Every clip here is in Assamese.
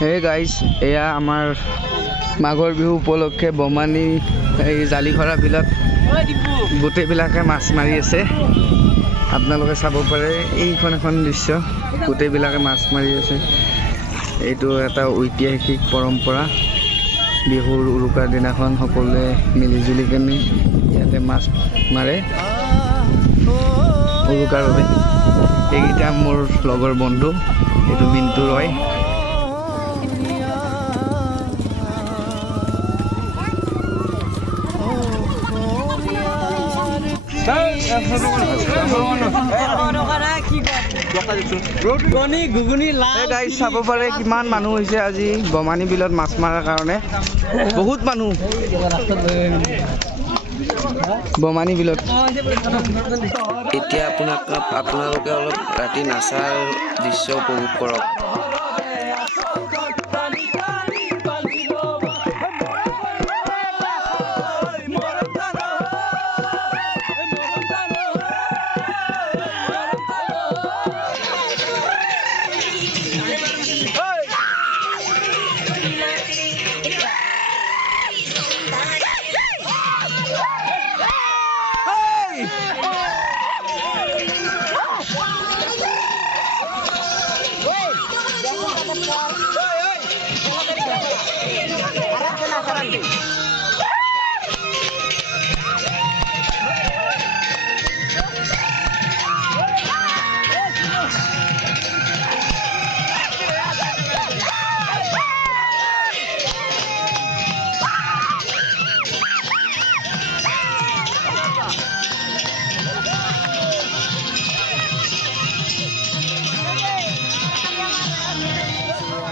হে গাইজ, এয়া আমাৰ মাঘৰ বিহু উপলক্ষে বমানী এই জালিখৰা বিলত গোটেইবিলাকে মাছ মাৰি আছে। আপোনালোকে চাব পাৰে এইখন এখন দৃশ্য, গোটেইবিলাকে মাছ মাৰি আছে। এইটো এটা ঐতিহাসিক পৰম্পৰা। বিহুৰ উৰুকাৰ দিনাখন সকলোৱে মিলিজুলি কেনে ইয়াতে মাছ মাৰে উৰুকাৰ বাবে। এইকেইটা মোৰ লগৰ বন্ধু, এইটো মিণ্টু ৰয়। চাব পাৰে কিমান মানুহ হৈছে আজি বমানী বিলত মাছ মৰাৰ কাৰণে। বহুত মানুহ বমানী বিলত। এতিয়া আপোনালোকে অলপ ৰাতি নাচাৰ দৃশ্য উপভোগ কৰক।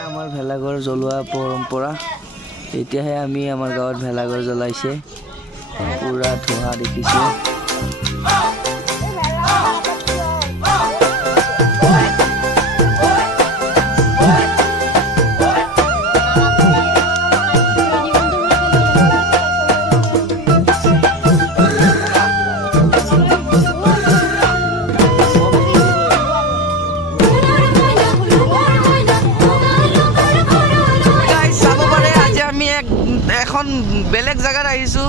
আমাৰ ভেলাঘৰ জ্বলোৱা পৰম্পৰা। এতিয়াহে আমি আমাৰ গাঁৱত ভেলাঘৰ জ্বলাইছে, পুৰা ধোঁৱা দেখিছোঁ। এখন বেলেগ জেগাত আহিছোঁ।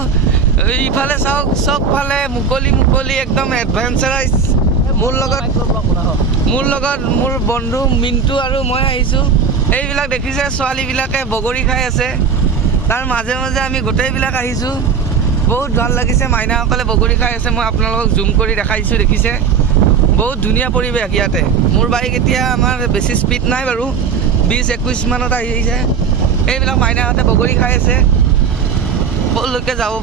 ইফালে চাওক, চবফালে মুকলি মুকলি একদম এডভেঞ্চাৰাইজ। মোৰ লগত মোৰ বন্ধু মিণ্টু আৰু মই আহিছোঁ। এইবিলাক দেখিছে ছোৱালীবিলাকে বগৰী খাই আছে, তাৰ মাজে মাজে আমি গোটেইবিলাক আহিছোঁ। বহুত ভাল লাগিছে, মাইনাসকলে বগৰী খাই আছে। মই আপোনালোকক জুম কৰি দেখাইছোঁ, দেখিছে বহুত ধুনীয়া পৰিৱেশ ইয়াতে। মোৰ বাইক এতিয়া আমাৰ বেছি স্পীড নাই বাৰু, 20-21 মানত আহিছে। এইবিলাক মাইনাহঁতে বগৰী খাই আছে। ক'লৈকে যাব